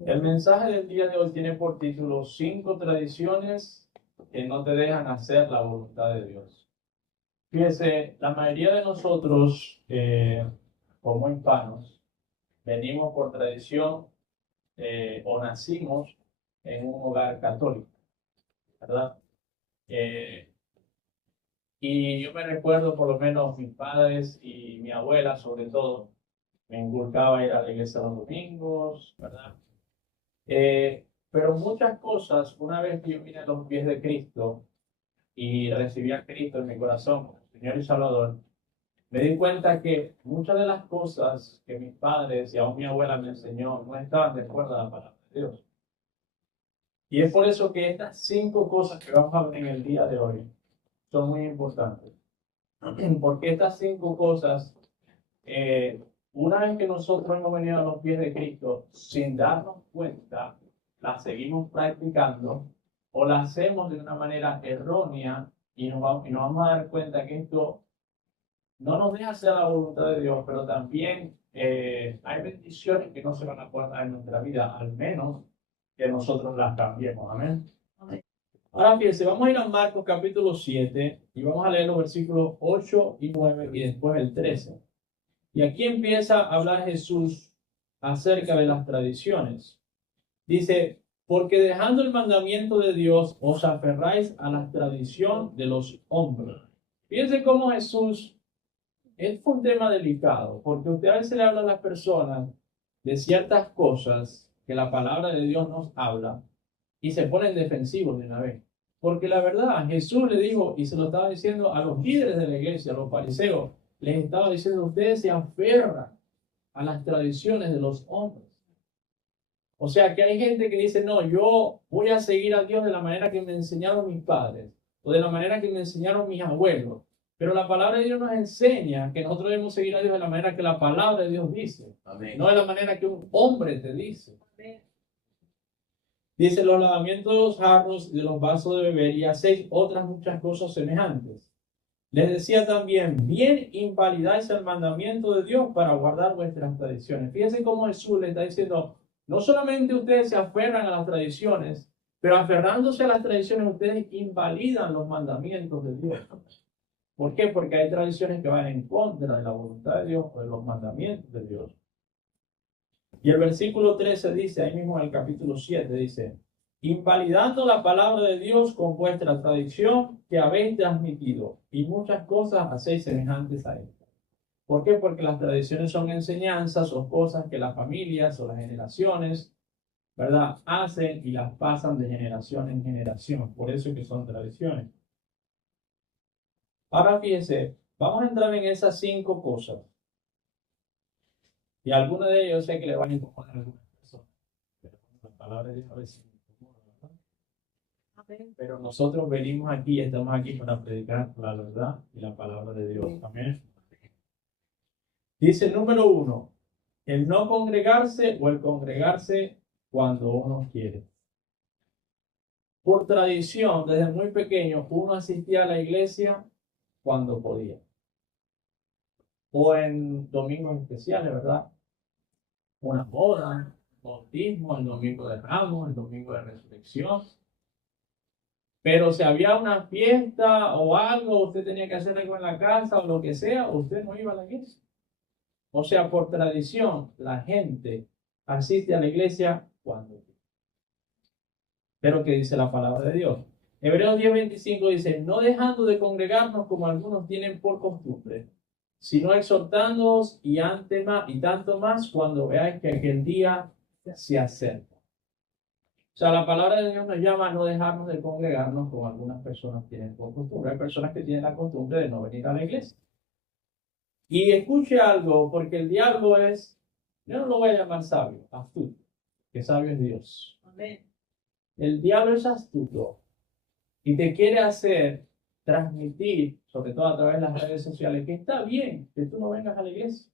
El mensaje del día de hoy tiene por título 5 tradiciones que no te dejan hacer la voluntad de Dios. Fíjese, la mayoría de nosotros, como hispanos, venimos por tradición o nacimos en un hogar católico, ¿verdad? Eh, y yo me recuerdo, por lo menos mis padres y mi abuela, sobre todo, me inculcaba ir a la iglesia los domingos, ¿verdad? Pero muchas cosas, una vez que yo vine a los pies de Cristo y recibí a Cristo en mi corazón como Señor y Salvador, me di cuenta que muchas de las cosas que mis padres y aún mi abuela me enseñó no estaban de acuerdo a la palabra de Dios. Y es por eso que estas 5 cosas que vamos a ver en el día de hoy son muy importantes. Porque estas 5 cosas, eh, una vez que nosotros hemos venido a los pies de Cristo, sin darnos cuenta, las seguimos practicando o las hacemos de una manera errónea y nos vamos a dar cuenta que esto no nos deja hacer la voluntad de Dios, pero también hay bendiciones que no se van a guardar en nuestra vida, al menos que nosotros las cambiemos. Amén. Ahora fíjense, vamos a ir a Marcos capítulo 7 y vamos a leer los versículos 8 y 9 y después el 13. Y aquí empieza a hablar Jesús acerca de las tradiciones. Dice, porque dejando el mandamiento de Dios os aferráis a la tradición de los hombres. Fíjense cómo Jesús, es un tema delicado, porque usted a veces le habla a las personas de ciertas cosas que la palabra de Dios nos habla y se ponen defensivos de una vez. Porque la verdad, Jesús le dijo, y se lo estaba diciendo a los líderes de la iglesia, a los fariseos, les estaba diciendo, ustedes se aferran a las tradiciones de los hombres. O sea que hay gente que dice, no, yo voy a seguir a Dios de la manera que me enseñaron mis padres, o de la manera que me enseñaron mis abuelos. Pero la palabra de Dios nos enseña que nosotros debemos seguir a Dios de la manera que la palabra de Dios dice, Amén. No de la manera que un hombre te dice. Amén. Dice, los lavamientos de los jarros y de los vasos de beber, y hacéis otras muchas cosas semejantes. Les decía también, bien invalidáis el mandamiento de Dios para guardar vuestras tradiciones. Fíjense cómo Jesús le está diciendo, no solamente ustedes se aferran a las tradiciones, pero aferrándose a las tradiciones ustedes invalidan los mandamientos de Dios. ¿Por qué? Porque hay tradiciones que van en contra de la voluntad de Dios o de los mandamientos de Dios. Y el versículo 13 dice, ahí mismo en el capítulo 7, dice, invalidando la palabra de Dios con vuestra tradición que habéis transmitido, y muchas cosas hacéis semejantes a esta. ¿Por qué? Porque las tradiciones son enseñanzas o cosas que las familias o las generaciones, ¿verdad?, hacen y las pasan de generación en generación. Por eso es que son tradiciones. Ahora fíjense, vamos a entrar en esas 5 cosas. Y algunas de ellas sé que le van a incomodar a algunas personas. Pero la palabra de Dios a veces incomoda, ¿verdad? Amén. Pero nosotros venimos aquí y estamos aquí para predicar la verdad y la palabra de Dios. Amén. Dice el número 1, el no congregarse o el congregarse cuando uno quiere. Por tradición, desde muy pequeño, uno asistía a la iglesia cuando podía. O en domingos especiales, ¿verdad? Una boda, bautismo, el domingo de Ramos, el domingo de Resurrección. Pero si había una fiesta o algo, usted tenía que hacer algo en la casa o lo que sea, usted no iba a la iglesia. O sea, por tradición, la gente asiste a la iglesia cuando quiere. Pero ¿qué dice la palabra de Dios? Hebreos 10:25 dice, no dejando de congregarnos como algunos tienen por costumbre, sino exhortándoos y tanto más cuando veáis que aquel día se acerca. O sea, la palabra de Dios nos llama a no dejarnos de congregarnos como algunas personas tienen por costumbre. Hay personas que tienen la costumbre de no venir a la iglesia. Y escuche algo, porque el diablo es, yo no lo voy a llamar sabio, astuto, que sabio es Dios. Amén. El diablo es astuto y te quiere hacer transmitir, sobre todo a través de las redes sociales, que está bien que tú no vengas a la iglesia.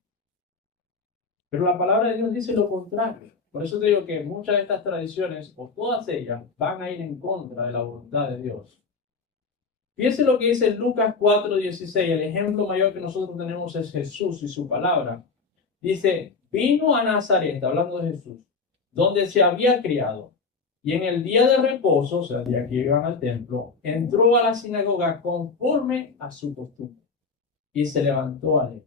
Pero la palabra de Dios dice lo contrario. Por eso te digo que muchas de estas tradiciones, o todas ellas, van a ir en contra de la voluntad de Dios. Fíjense lo que dice Lucas 4:16. El ejemplo mayor que nosotros tenemos es Jesús y su palabra. Dice, vino a Nazaret, hablando de Jesús, donde se había criado. Y en el día de reposo, o sea, el día que iban al templo, entró a la sinagoga conforme a su costumbre y se levantó a leer.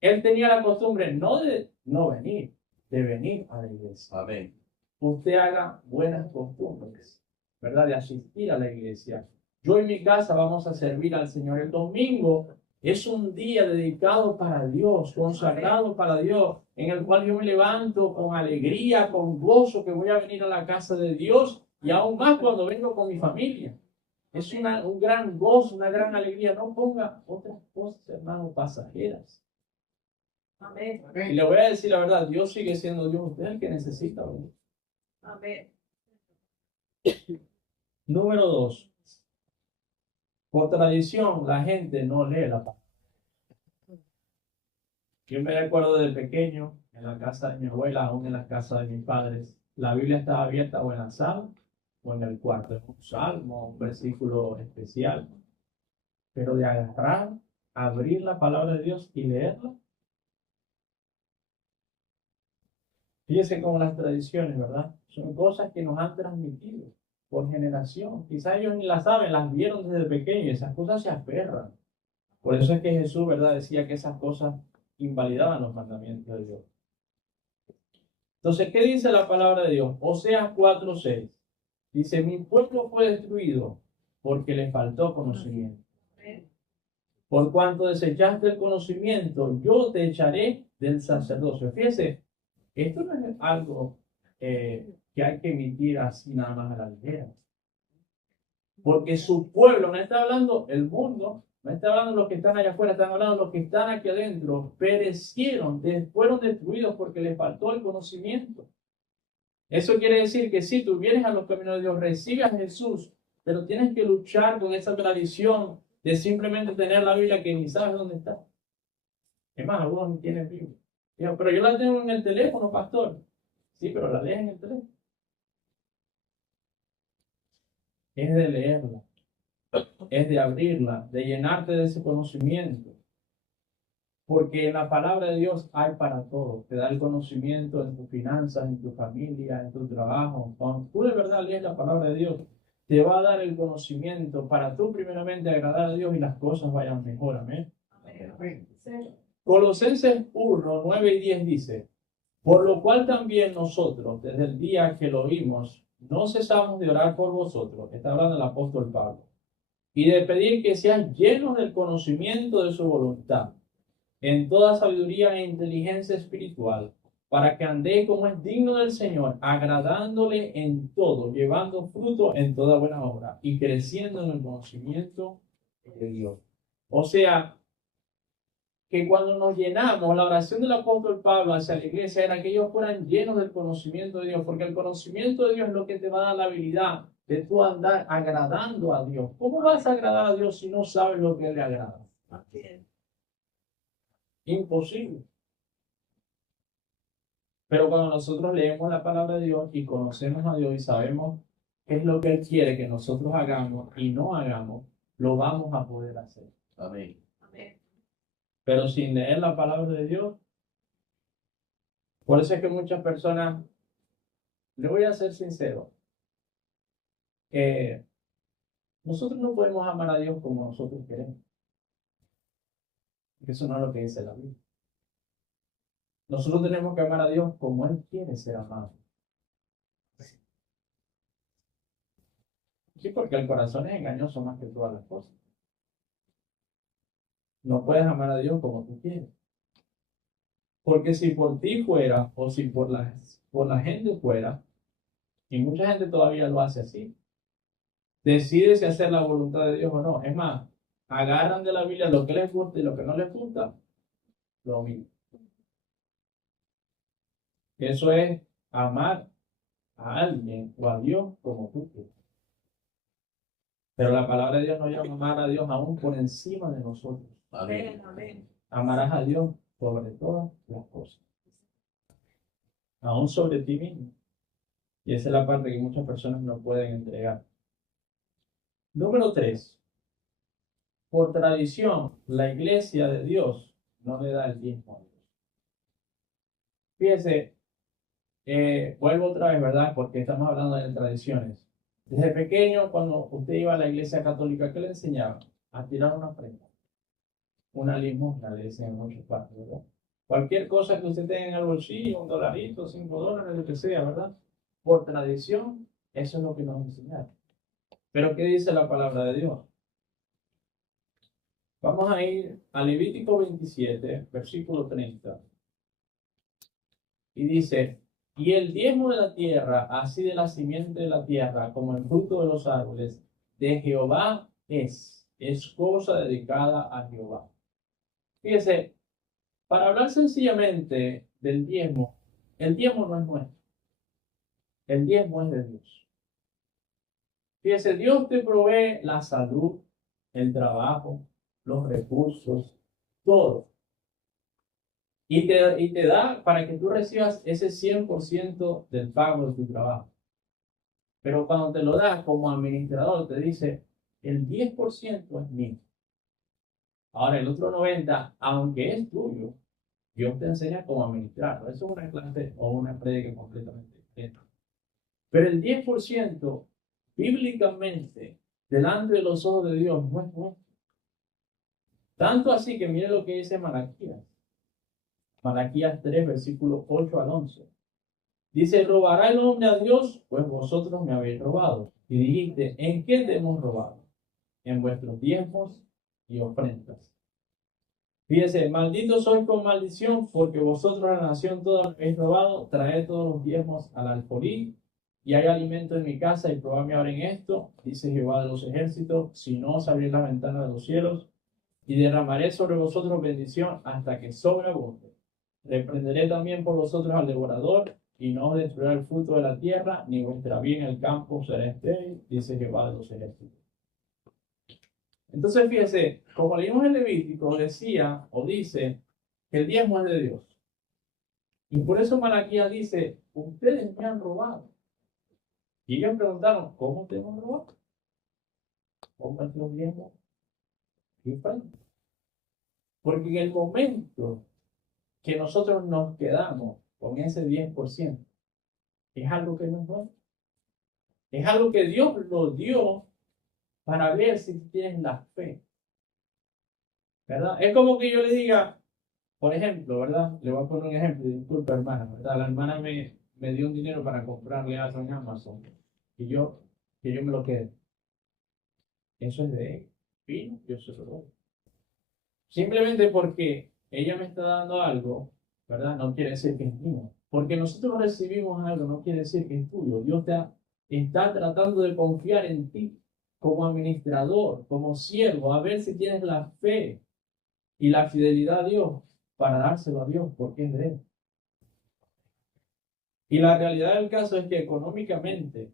Él tenía la costumbre no de no venir, de venir a la iglesia. Amén. Usted haga buenas costumbres, ¿verdad? De asistir a la iglesia. Yo en mi casa vamos a servir al Señor. El domingo es un día dedicado para Dios, consagrado para Dios, en el cual yo me levanto con alegría, con gozo, que voy a venir a la casa de Dios, y aún más cuando vengo con mi familia. Es un gran gozo, una gran alegría. No ponga otras cosas, hermano, pasajeras. Amén. Y le voy a decir la verdad, Dios sigue siendo Dios. Usted es el que necesita venir. Amén. Número 2. Por tradición, la gente no lee la palabra. Yo me recuerdo de pequeño, en la casa de mi abuela, aún en la casa de mis padres, la Biblia estaba abierta o en la sala o en el cuarto, en un salmo, un versículo especial. Pero de agarrar, abrir la palabra de Dios y leerla. Fíjese cómo las tradiciones, ¿verdad? Son cosas que nos han transmitido por generación. Quizás ellos ni las saben, las vieron desde pequeños y esas cosas se aferran. Por eso es que Jesús, ¿verdad?, decía que esas cosas invalidaban los mandamientos de Dios. Entonces, ¿qué dice la palabra de Dios? Oseas 4:6. Dice, mi pueblo fue destruido porque le faltó conocimiento. Por cuanto desechaste el conocimiento, yo te echaré del sacerdocio. Fíjese, esto no es algo que hay que emitir así nada más a la ligera. Porque su pueblo, no está hablando el mundo, no está hablando los que están allá afuera, están hablando los que están aquí adentro, perecieron, fueron destruidos porque les faltó el conocimiento. Eso quiere decir que si tú vienes a los caminos de Dios, recibes a Jesús, pero tienes que luchar con esa tradición de simplemente tener la Biblia que ni sabes dónde está. Es más, algunos no tienen Biblia. Digo, pero yo la tengo en el teléfono, pastor. Sí, pero la lees en el teléfono. Es de leerla, es de abrirla, de llenarte de ese conocimiento. Porque en la palabra de Dios hay para todo. Te da el conocimiento en tus finanzas, en tu familia, en tu trabajo. Cuando tú de verdad lees la palabra de Dios, te va a dar el conocimiento para tú primeramente agradar a Dios y las cosas vayan mejor. Amén. Amén. Colosenses 1, 9 y 10 dice, por lo cual también nosotros, desde el día que lo oímos, no cesamos de orar por vosotros, está hablando el apóstol Pablo, y de pedir que sean llenos del conocimiento de su voluntad, en toda sabiduría e inteligencia espiritual, para que andéis como es digno del Señor, agradándole en todo, llevando fruto en toda buena obra, y creciendo en el conocimiento de Dios. O sea, que cuando nos llenamos, la oración del apóstol Pablo hacia la iglesia era que ellos fueran llenos del conocimiento de Dios, porque el conocimiento de Dios es lo que te va a dar la habilidad de tú andar agradando a Dios. ¿Cómo vas a agradar a Dios si no sabes lo que le agrada? Imposible. Pero cuando nosotros leemos la palabra de Dios y conocemos a Dios y sabemos qué es lo que Él quiere que nosotros hagamos y no hagamos, lo vamos a poder hacer. Amén. Pero sin leer la palabra de Dios, por eso es que muchas personas, le voy a ser sincero, nosotros no podemos amar a Dios como nosotros queremos. Eso no es lo que dice la Biblia. Nosotros tenemos que amar a Dios como Él quiere ser amado. Sí, porque el corazón es engañoso más que todas las cosas. No puedes amar a Dios como tú quieres. Porque si por ti fuera, o si por la gente fuera, y mucha gente todavía lo hace así, decide si hacer la voluntad de Dios o no. Es más, agarran de la Biblia lo que les gusta y lo que no les gusta, lo mismo. Eso es amar a alguien o a Dios como tú quieres. Pero la palabra de Dios nos llama a amar a Dios aún por encima de nosotros. Amén. Amarás a Dios sobre todas las cosas. Aún sobre ti mismo. Y esa es la parte que muchas personas no pueden entregar. Número 3. Por tradición, la iglesia de Dios no le da el diezmo a Dios. Fíjese, vuelvo otra vez, ¿verdad? Porque estamos hablando de tradiciones. Desde pequeño, cuando usted iba a la iglesia católica, ¿qué le enseñaban? A tirar una ofrenda. Una limosna, le dicen en muchas partes, ¿verdad? Cualquier cosa que usted tenga en el bolsillo, $1, $5, lo que sea, ¿verdad? Por tradición, eso es lo que nos enseñaron. Pero ¿qué dice la palabra de Dios? Vamos a ir a Levítico 27, versículo 30. Y dice, y el diezmo de la tierra, así de la simiente de la tierra, como el fruto de los árboles, de Jehová es cosa dedicada a Jehová. Fíjese, para hablar sencillamente del diezmo, el diezmo no es nuestro, el diezmo es de Dios. Fíjese, Dios te provee la salud, el trabajo, los recursos, todo. Y te da para que tú recibas ese 100% del pago de tu trabajo. Pero cuando te lo da como administrador, te dice, el 10% es mío. Ahora, el otro 90%, aunque es tuyo, Dios te enseña cómo administrarlo. Eso es una clase o una prédica completamente diferente. Pero el 10%, bíblicamente, delante de los ojos de Dios, no es nuestro. Tanto así que mire lo que dice Malaquías. Malaquías 3, versículos 8 al 11. Dice, ¿robará el hombre a Dios? Pues vosotros me habéis robado. Y dijiste, ¿en qué te hemos robado? En vuestros diezmos y ofrendas. Fíjese, malditos sois con maldición, porque vosotros la nación toda me habéis robado. Traed todos los diezmos al alfolí, y hay alimento en mi casa, y probadme ahora en esto, dice Jehová de los ejércitos, si no os abrís la ventana de los cielos, y derramaré sobre vosotros bendición hasta que sobreabunde. Reprenderé también por vosotros al devorador, y no os destruirá el fruto de la tierra, ni vuestra vida en el campo será estéril, dice Jehová de los ejércitos. Entonces, fíjese, como leímos en Levítico, decía o dice que el diezmo es de Dios. Y por eso Malaquías dice, ustedes me han robado. Y ellos preguntaron, ¿cómo te hemos robado? Pónganse los diezmos y ofrendas. Porque en el momento que nosotros nos quedamos con ese 10%, es algo que no es bueno. Es algo que Dios lo dio para ver si tienes la fe. ¿Verdad? Es como que yo le diga, por ejemplo, ¿verdad? Le voy a poner un ejemplo, disculpa hermana, ¿verdad? La hermana me dio un dinero para comprarle algo en Amazon y que yo me lo quede. Eso es de ella. Fino, yo se lo doy. Simplemente porque ella me está dando algo, ¿verdad? No quiere decir que es mío. Porque nosotros recibimos algo, no quiere decir que es tuyo. Dios está tratando de confiar en ti como administrador, como siervo, a ver si tienes la fe y la fidelidad a Dios para dárselo a Dios, porque es de Él. Y la realidad del caso es que económicamente,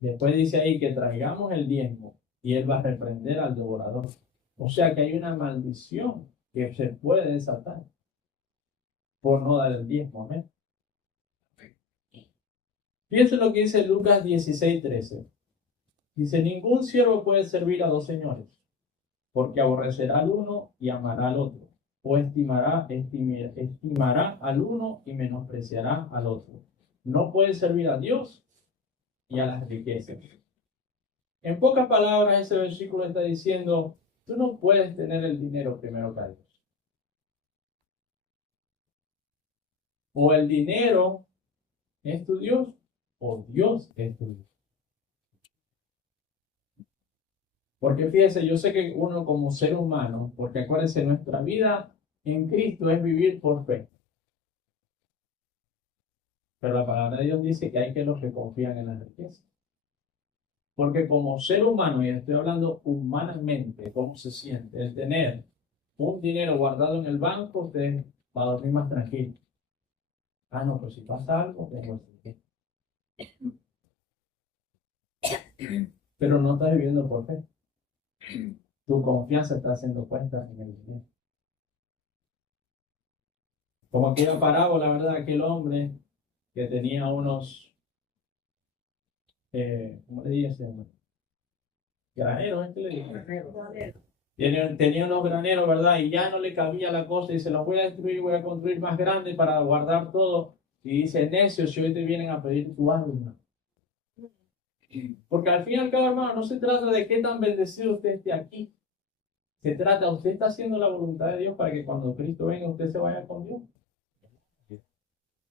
después dice ahí que traigamos el diezmo y Él va a reprender al devorador. O sea que hay una maldición que se puede desatar por no dar el diezmo. Amén. Fíjense lo que dice Lucas 16:13. Dice, ningún siervo puede servir a dos señores, porque aborrecerá al uno y amará al otro, o estimará al uno y menospreciará al otro. No puede servir a Dios y a las riquezas. En pocas palabras, ese versículo está diciendo, tú no puedes tener el dinero primero que a Dios. O el dinero es tu Dios, o Dios es tu Dios. Porque fíjese, yo sé que uno como ser humano, porque acuérdense, nuestra vida en Cristo es vivir por fe. Pero la palabra de Dios dice que hay que los que confían en la riqueza. Porque como ser humano, y estoy hablando humanamente, ¿cómo se siente? El tener un dinero guardado en el banco, usted va a dormir más tranquilo. Ah, no, pero si pasa algo, tengo que. Pero no estás viviendo por fe. Tu confianza está haciendo puesta en el dinero. Como aquella parábola, ¿verdad? Aquel hombre que tenía unos, ¿cómo le dicen? Graneros, ¿es que le dicen? Tenía unos graneros, ¿verdad? Y ya no le cabía la cosa y se los voy a destruir, voy a construir más grandes para guardar todo. Y dice, necio, si hoy te vienen a pedir tu alma. Porque al fin y al cabo, hermano, no se trata de qué tan bendecido usted esté aquí. Se trata, usted está haciendo la voluntad de Dios para que cuando Cristo venga, usted se vaya con Dios.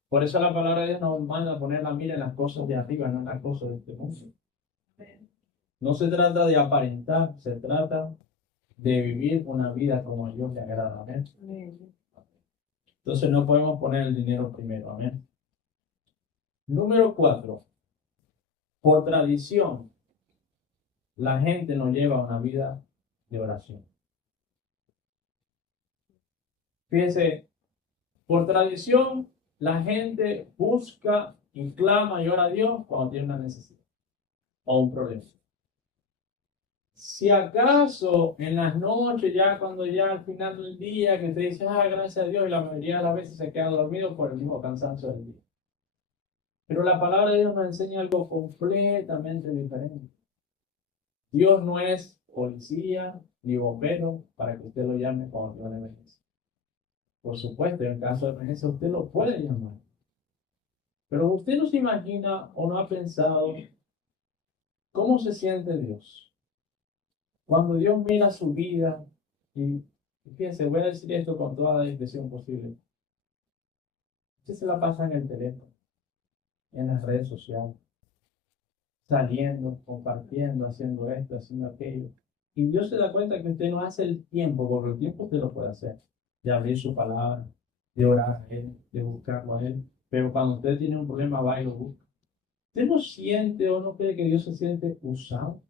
Por eso la palabra de Dios nos manda a poner la mira en las cosas de arriba, no en las cosas de este mundo. No se trata de aparentar, se trata de vivir una vida como a Dios le agrada. Amén. Entonces no podemos poner el dinero primero. Amén. Número 4. Por tradición, la gente no lleva una vida de oración. Fíjense, por tradición, la gente busca y clama y ora a Dios cuando tiene una necesidad o un problema. Si acaso en las noches, ya cuando ya al final del día, que te dice, gracias a Dios, y la mayoría de las veces se queda dormido por el mismo cansancio del día. Pero la palabra de Dios nos enseña algo completamente diferente. Dios no es policía ni bombero para que usted lo llame cuando tiene una emergencia. Por supuesto, en caso de emergencia usted lo puede llamar. Pero usted no se imagina o no ha pensado cómo se siente Dios. Cuando Dios mira su vida, y fíjense, voy a decir esto con toda la discreción posible. Usted se la pasa en el teléfono, en las redes sociales, saliendo, compartiendo, haciendo esto, haciendo aquello. Y Dios se da cuenta que usted no hace el tiempo, porque el tiempo usted lo puede hacer, de abrir su palabra, de orar a Él, de buscarlo a Él. Pero cuando usted tiene un problema, va y lo busca. ¿Usted no siente o no cree que Dios se siente usado?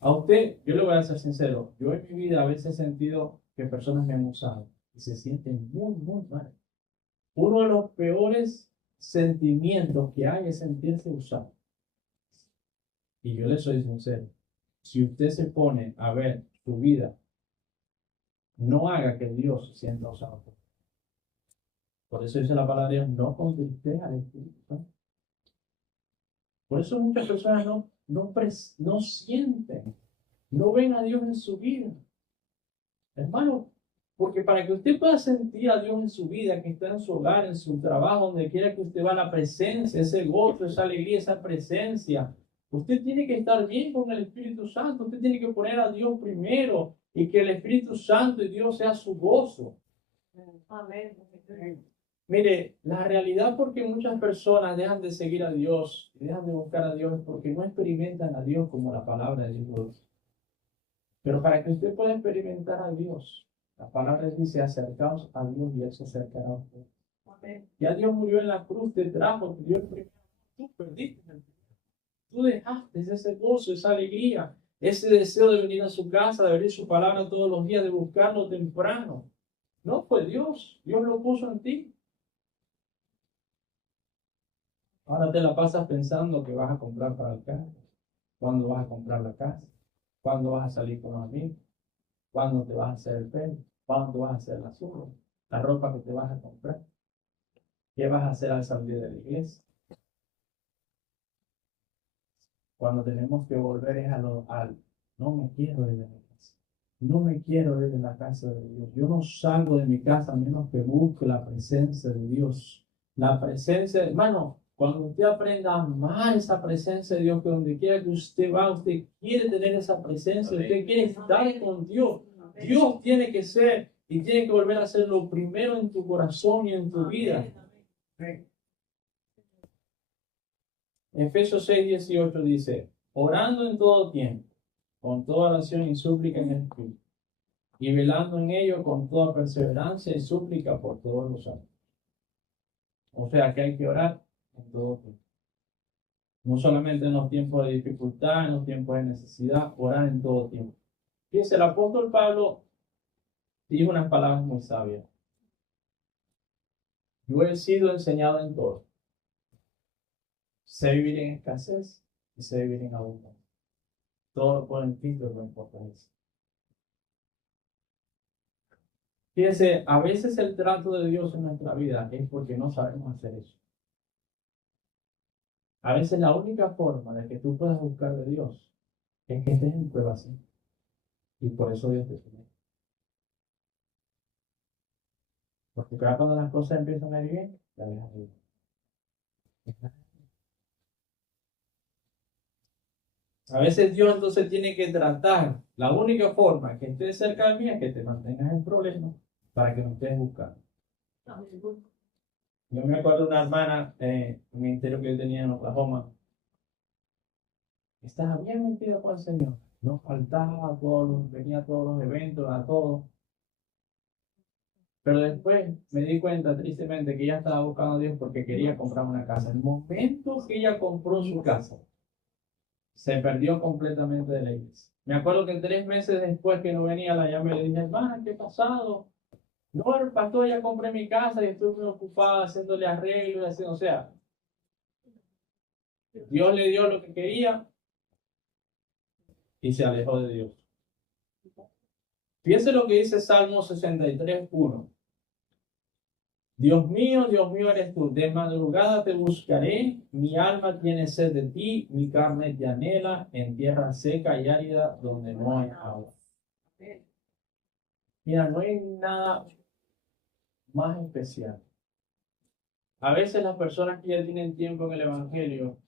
A usted, yo le voy a ser sincero, yo en mi vida a veces he sentido que personas me han usado y se sienten muy, muy mal. Uno de los peores sentimientos que hay es sentirse usado. Y yo le soy sincero, si usted se pone a ver su vida, no haga que Dios se sienta usado. Por eso dice la palabra de Dios, no contriste al Espíritu Santo. Por eso muchas personas no sienten, no ven a Dios en su vida. Hermano, porque para que usted pueda sentir a Dios en su vida, que está en su hogar, en su trabajo, donde quiera que usted va, la presencia, ese gozo, esa alegría, esa presencia, usted tiene que estar bien con el Espíritu Santo, usted tiene que poner a Dios primero y que el Espíritu Santo y Dios sea su gozo. Amén. Mire, la realidad porque muchas personas dejan de seguir a Dios, dejan de buscar a Dios, es porque no experimentan a Dios como la palabra de Dios. Pero para que usted pueda experimentar a Dios, la palabra dice, acercaos a Dios y Él se acercará a usted. Amén. Ya Dios murió en la cruz, te trajo, te dio el primero. Tú perdiste el primero. Tú dejaste ese gozo, esa alegría, ese deseo de venir a su casa, de abrir su palabra todos los días, de buscarlo temprano. No fue Dios, Dios lo puso en ti. Ahora te la pasas pensando que vas a comprar para el carro, cuándo vas a comprar la casa, cuándo vas a salir con los amigos, cuándo te vas a hacer el pelo, cuándo vas a hacer las uñas, la ropa que te vas a comprar, qué vas a hacer al salir de la iglesia. Cuando tenemos que volver es no me quiero ir de la casa, no me quiero ir de la casa de Dios. Yo no salgo de mi casa a menos que busque la presencia de Dios. La presencia, hermano, cuando usted aprenda a amar esa presencia de Dios, que donde quiera que usted va, usted quiere tener esa presencia, usted quiere estar con Dios. Dios tiene que ser y tiene que volver a ser lo primero en tu corazón y en tu vida. Efesios 6:18 dice, orando en todo tiempo, con toda oración y súplica en el Espíritu, y velando en ello con toda perseverancia y súplica por todos los santos. O sea que hay que orar en todo tiempo. No solamente en los tiempos de dificultad, en los tiempos de necesidad, orar en todo tiempo. Fíjense, el apóstol Pablo dijo unas palabras muy sabias. Yo he sido enseñado en todo. Sé vivir en escasez y sé vivir en abundancia. Todo por el Cristo que me fortalece. Fíjense, a veces el trato de Dios en nuestra vida es porque no sabemos hacer eso. A veces la única forma de que tú puedas buscar de Dios es que estés en prueba así. Y por eso Dios te tiene. Porque claro, cuando las cosas empiezan a ir bien, la dejas de ir. A veces Dios entonces tiene que tratar. La única forma que estés cerca de mí es que te mantengas en problemas para que no estés buscando. Yo me acuerdo de una hermana en el ministerio que yo tenía en Oklahoma. Estaba bien metida con el Señor. No faltaba a todos, venía a todos los eventos, a todos. Pero después me di cuenta tristemente que ella estaba buscando a Dios porque quería comprar una casa. El momento que ella compró su casa, se perdió completamente de la iglesia. Me acuerdo que 3 meses después que no venía, la llamé y le dije, hermana, ¿qué ha pasado? No, el pastor, ya compré mi casa y estoy muy ocupada haciéndole arreglos, haciendo, o sea, Dios le dio lo que quería y se alejó de Dios. Fíjense lo que dice Salmo 63:1. Dios mío eres tú, de madrugada te buscaré, mi alma tiene sed de ti, mi carne te anhela en tierra seca y árida donde no hay agua. Mira, no hay nada más especial. A veces las personas que ya tienen tiempo en el Evangelio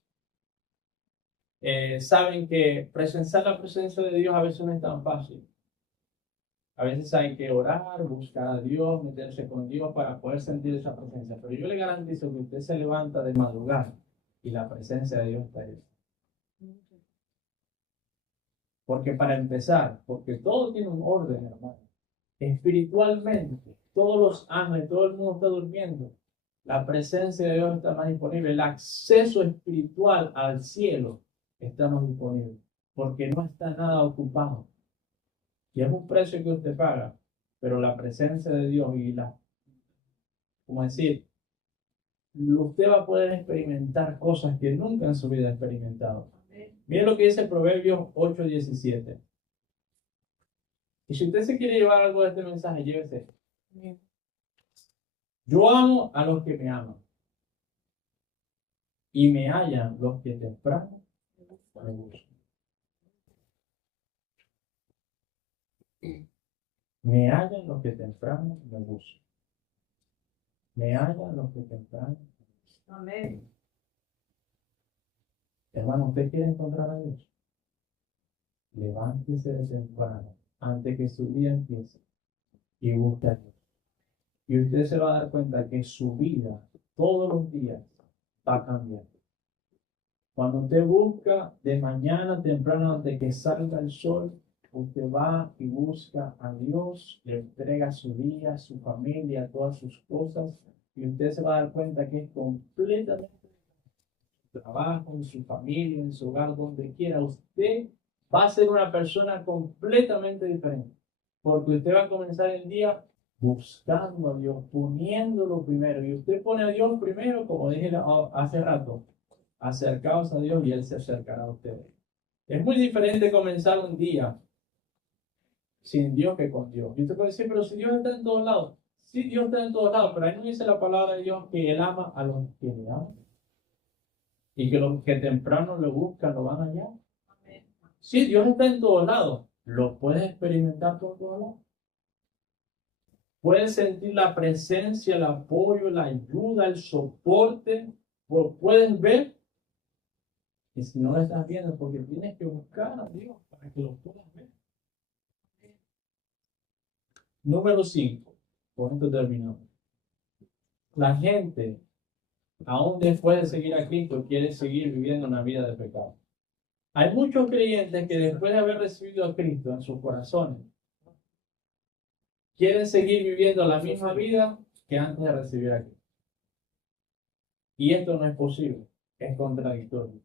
saben que presenciar la presencia de Dios a veces no es tan fácil. A veces hay que orar, buscar a Dios, meterse con Dios para poder sentir esa presencia. Pero yo le garantizo que usted se levanta de madrugada y la presencia de Dios está ahí. Porque para empezar, porque todo tiene un orden, hermano. Espiritualmente, todos los ángeles, todo el mundo está durmiendo. La presencia de Dios está más disponible. El acceso espiritual al cielo está más disponible. Porque no está nada ocupado. Y es un precio que usted paga. Pero la presencia de Dios y como decir, usted va a poder experimentar cosas que nunca en su vida ha experimentado. Miren lo que dice Proverbios 8:17. Y si usted se quiere llevar algo de este mensaje, llévese. Yo amo a los que me aman. Y me hallan los que temprano me buscan. Me hallan los que temprano me buscan. Me hallan los que temprano me buscan. Amén. Hermano, ¿usted quiere encontrar a Dios? Levántese de temprano, antes que su día empiece, y busque a Dios. Y usted se va a dar cuenta que su vida, todos los días, va a cambiar. Cuando usted busca de mañana temprano, antes que salga el sol, usted va y busca a Dios, le entrega su día, su familia, todas sus cosas, y usted se va a dar cuenta que es completamente en su trabajo, en su familia, en su hogar, donde quiera. Usted va a ser una persona completamente diferente, porque usted va a comenzar el día buscando a Dios, poniéndolo primero, y usted pone a Dios primero, como dije hace rato, acercaos a Dios y Él se acercará a ustedes. Es muy diferente comenzar un día sin Dios que con Dios. Y usted puede decir, pero si Dios está en todos lados. Sí, Dios está en todos lados, pero ahí no dice la palabra de Dios que Él ama a los que le aman. Y que los que temprano lo buscan lo van allá. Sí, Dios está en todos lados. Lo puedes experimentar por todos lados. Puedes sentir la presencia, el apoyo, la ayuda, el soporte. Puedes ver. Y si no lo estás viendo, porque tienes que buscar a Dios para que lo puedas ver. Número 5. Con esto terminamos. La gente, aún después de seguir a Cristo, quiere seguir viviendo una vida de pecado. Hay muchos creyentes que después de haber recibido a Cristo en sus corazones, quieren seguir viviendo la misma vida que antes de recibir a Cristo. Y esto no es posible, es contradictorio.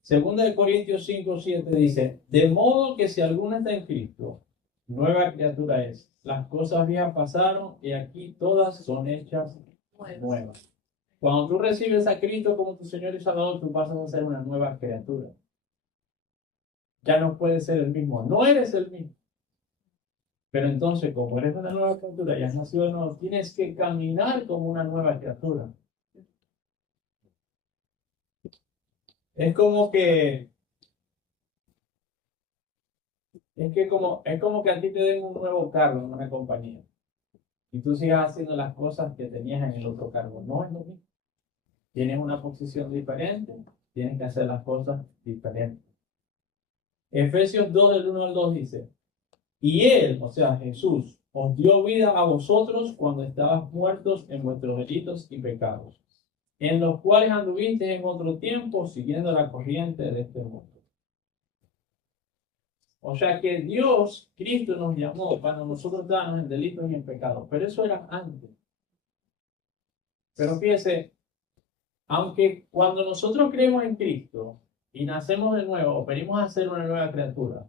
Segunda de Corintios 5:7 dice, de modo que si alguno está en Cristo, nueva criatura es. Las cosas viejas pasaron y aquí todas son hechas nuevas. Cuando tú recibes a Cristo como tu Señor y Salvador, tú pasas a ser una nueva criatura. Ya no puedes ser el mismo, no eres el mismo. Pero entonces, como eres una nueva criatura y has nacido de nuevo, tienes que caminar como una nueva criatura. Es como que es como que a ti te den un nuevo carro en una compañía. y tú sigas haciendo las cosas que tenías en el otro cargo. No es lo mismo. Tienes una posición diferente, tienes que hacer las cosas diferentes. Efesios 2, del 1 al 2 dice, y Él, o sea, Jesús, os dio vida a vosotros cuando estabas muertos en vuestros delitos y pecados, en los cuales anduvisteis en otro tiempo siguiendo la corriente de este mundo. O sea que Dios, Cristo nos llamó cuando nosotros estábamos en delitos y en pecados, pero eso era antes. Pero fíjese, aunque cuando nosotros creemos en Cristo y nacemos de nuevo, o venimos a ser una nueva criatura,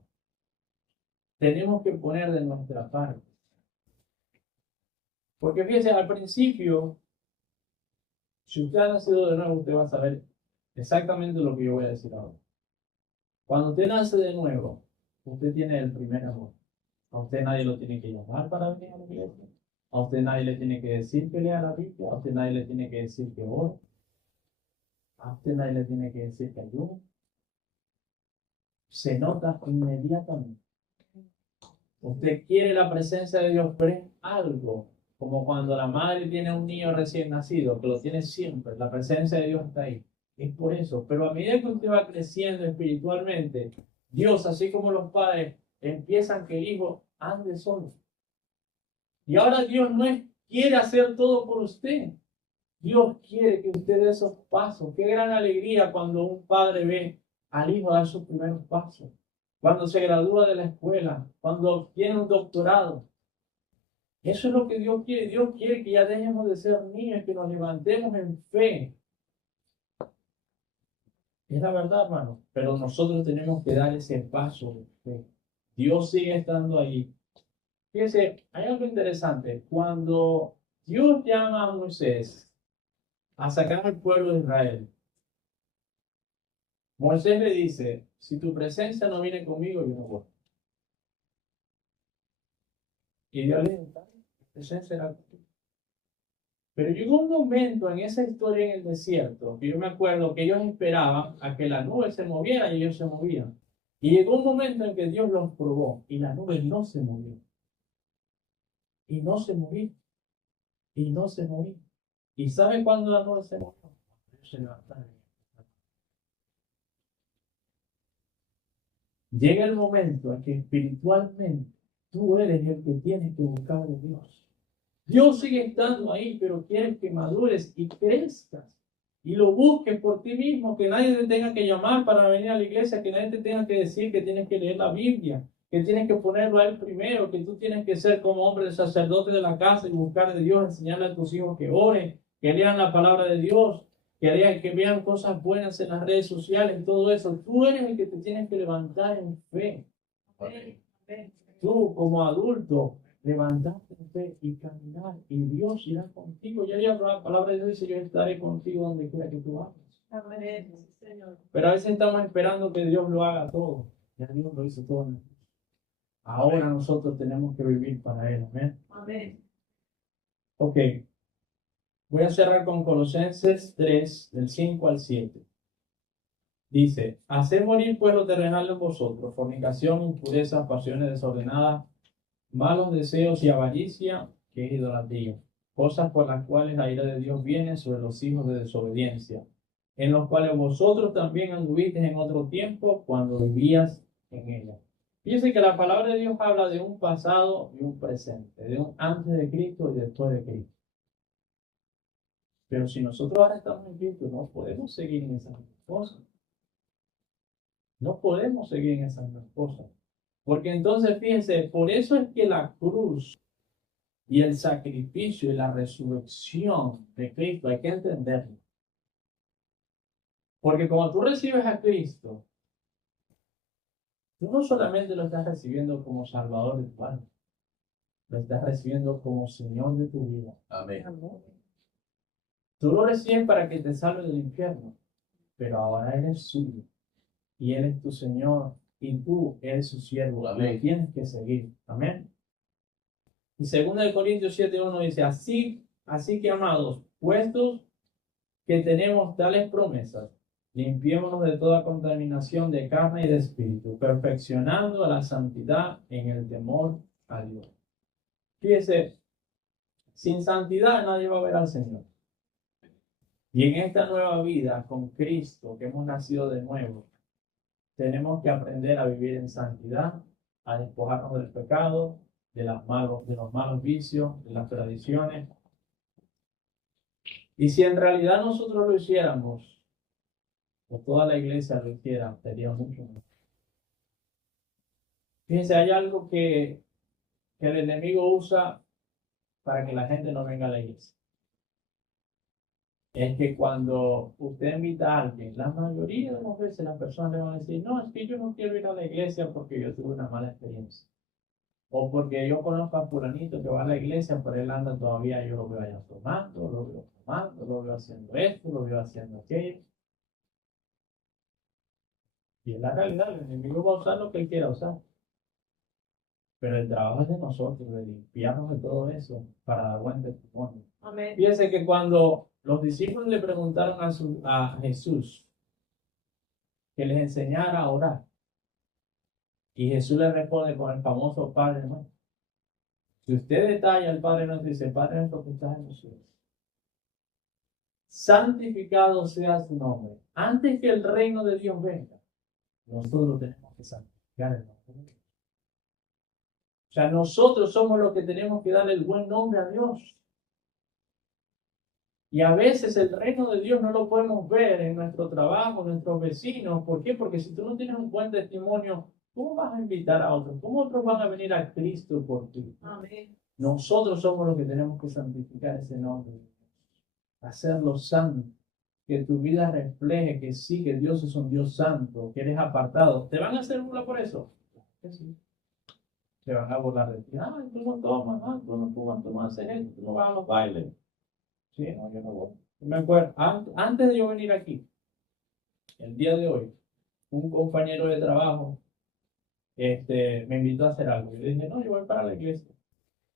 tenemos que poner de nuestra parte. Porque fíjese, al principio, si usted ha nacido de nuevo, usted va a saber exactamente lo que yo voy a decir ahora. Cuando usted nace de nuevo, usted tiene el primer amor. A usted nadie lo tiene que llamar para venir a la iglesia. A usted nadie le tiene que decir que lea la Biblia. A usted nadie le tiene que decir que ore. A usted nadie le tiene que decir que ayude. Se nota inmediatamente. Usted quiere la presencia de Dios, pero es algo como cuando la madre tiene un niño recién nacido, que lo tiene siempre, la presencia de Dios está ahí. Es por eso. Pero a medida que usted va creciendo espiritualmente, Dios, así como los padres, empiezan que el hijo ande solo. Y ahora Dios quiere hacer todo por usted. Dios quiere que usted dé esos pasos. Qué gran alegría cuando un padre ve al hijo dar sus primeros pasos. Cuando se gradúa de la escuela, cuando tiene un doctorado. Eso es lo que Dios quiere. Dios quiere que ya dejemos de ser niños, que nos levantemos en fe. Es la verdad, hermano. Pero nosotros tenemos que dar ese paso de fe. Dios sigue estando ahí. Fíjense, hay algo interesante. Cuando Dios llama a Moisés a sacar al pueblo de Israel, Moisés le dice, si tu presencia no viene conmigo, yo no voy. Y Dios le dice, tu presencia será contigo. Pero llegó un momento en esa historia en el desierto, que yo me acuerdo que ellos esperaban a que la nube se moviera y ellos se movían. Y llegó un momento en que Dios los probó y la nube no se movió. Y no se movía. Y no se movía. ¿Y sabe cuándo la nube se movió? Ellos se levantaron. Llega el momento en que espiritualmente tú eres el que tienes que buscar a Dios. Dios sigue estando ahí, pero quiere que madures y crezcas. Y lo busques por ti mismo, que nadie te tenga que llamar para venir a la iglesia, que nadie te tenga que decir que tienes que leer la Biblia, que tienes que ponerlo a Él primero, que tú tienes que ser como hombre sacerdote de la casa y buscar de Dios, enseñarle a tus hijos que oren, que lean la palabra de Dios, que vean cosas buenas en las redes sociales, todo eso. Tú eres el que te tienes que levantar en fe. Tú como adulto, levantarte en fe y caminar, y Dios irá contigo. Ya la palabra de Dios dice, yo estaré contigo donde quiera que tú vayas. Amén, Señor. Pero a veces estamos esperando que Dios lo haga todo. Ya Dios lo hizo todo. Ahora nosotros tenemos que vivir para Él. Amén. Amén. Ok. Voy a cerrar con Colosenses 3, del 5 al 7. Dice, haced morir pues lo terrenal en vosotros, fornicación, impureza, pasiones desordenadas, malos deseos y avaricia, que es idolatría, cosas por las cuales la ira de Dios viene sobre los hijos de desobediencia, en los cuales vosotros también anduvisteis en otro tiempo cuando vivías en ella. Fíjense que la palabra de Dios habla de un pasado y un presente, de un antes de Cristo y después de Cristo. Pero si nosotros ahora estamos en Cristo, no podemos seguir en esas cosas. No podemos seguir en esas cosas. Porque entonces, fíjense, por eso es que la cruz y el sacrificio y la resurrección de Cristo hay que entenderlo. Porque cuando tú recibes a Cristo, tú no solamente lo estás recibiendo como Salvador de tu alma, lo estás recibiendo como Señor de tu vida. Amén. Tú lo recibes para que te salve del infierno, pero ahora eres suyo y Él es tu Señor y tú eres su siervo. Amén. Y tienes que seguir. Amén. Y 2 Corintios 7:1 dice, así que amados, puestos que tenemos tales promesas, limpiémonos de toda contaminación de carne y de espíritu, perfeccionando la santidad en el temor a Dios. Fíjese, sin santidad nadie va a ver al Señor. Y en esta nueva vida con Cristo, que hemos nacido de nuevo, tenemos que aprender a vivir en santidad, a despojarnos del pecado, de los malos vicios, de las tradiciones. Y si en realidad nosotros lo hiciéramos, o toda la iglesia lo hiciera, sería mucho mejor. Fíjense, hay algo que el enemigo usa para que la gente no venga a la iglesia. Es que cuando usted invita a alguien, la mayoría de las veces las personas le van a decir, no, es que yo no quiero ir a la iglesia porque yo tuve una mala experiencia. O porque yo conozco a fulanito que va a la iglesia, pero él anda todavía, yo lo veo allá tomando, lo veo haciendo esto, lo veo haciendo aquello. Y es la realidad, el enemigo va a usar lo que él quiera usar. Pero el trabajo es de nosotros, de limpiarnos de todo eso para dar buen testimonio. Amén. Fíjense que cuando los discípulos le preguntaron a Jesús que les enseñara a orar, y Jesús le responde con el famoso Padre Nuestro. Si usted detalla el Padre Nuestro, dice, Padre Nuestro que estás en los cielos, santificado sea su nombre. Antes que el reino de Dios venga, nosotros tenemos que santificar el nombre de Dios. O sea, nosotros somos los que tenemos que darle el buen nombre a Dios. Y a veces el reino de Dios no lo podemos ver en nuestro trabajo, en nuestros vecinos. ¿Por qué? Porque si tú no tienes un buen testimonio, ¿cómo vas a invitar a otros? ¿Cómo otros van a venir a Cristo por ti? Amén. Nosotros somos los que tenemos que santificar ese nombre. Hacerlo santo. Que tu vida refleje que sí, que Dios es un Dios santo, que eres apartado. ¿Te van a hacer burla por eso? Que sí. Te van a burlar de ti. Ah, tú no tomas, tú no fumas, tú no haces esto, tú no vas a los bailes. Sí, no, yo no voy. Me acuerdo, antes de yo venir aquí, el día de hoy, un compañero de trabajo me invitó a hacer algo. Yo dije, no, yo voy para la iglesia.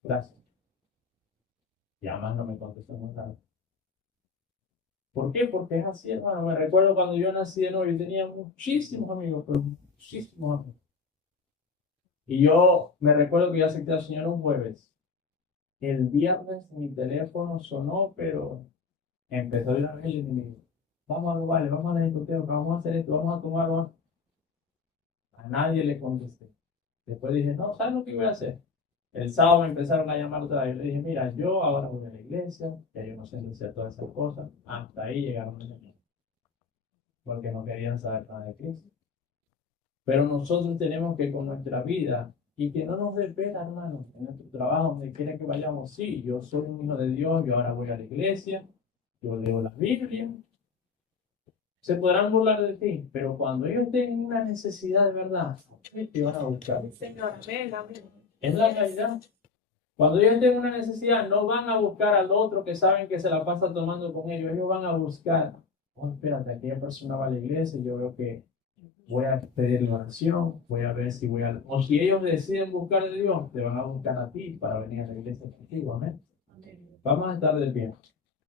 Gracias. Y además no me contestó nada. ¿Por qué? Porque es así, hermano. Me recuerdo cuando yo nací de nuevo, yo tenía muchísimos amigos, pero muchísimos amigos. Y yo me recuerdo que yo acepté al Señor un jueves. El viernes mi teléfono sonó, pero empezó a ir a ver y me dijo, vamos a lo vale, vamos a la discoteca, vamos a hacer esto, vamos a tomar. A nadie le contesté. Después dije, no, ¿sabes lo que voy a hacer? El sábado me empezaron a llamar otra vez. Le dije, mira, yo ahora voy a la iglesia, ya yo no sé ni hacer todas esas cosas. Hasta ahí llegaron los niños. Porque no querían saber nada de Cristo. Pero nosotros tenemos que con nuestra vida, y que no nos dé pena, hermano, en nuestro trabajo, donde quiera que vayamos, sí, yo soy un hijo de Dios, yo ahora voy a la iglesia, yo leo la Biblia. Se podrán burlar de ti, pero cuando ellos tengan una necesidad de verdad, te van a buscar. Señor, amén, amén. Es la realidad. Cuando ellos tengan una necesidad, no van a buscar al otro que saben que se la pasa tomando con ellos. Ellos van a buscar, oh, espérate, aquella persona va a la iglesia, yo veo que voy a pedir oración, voy a ver si voy a... O si ellos deciden buscar a Dios, te van a buscar a ti para venir a la iglesia contigo. Amén. Amén. Vamos a estar de pie.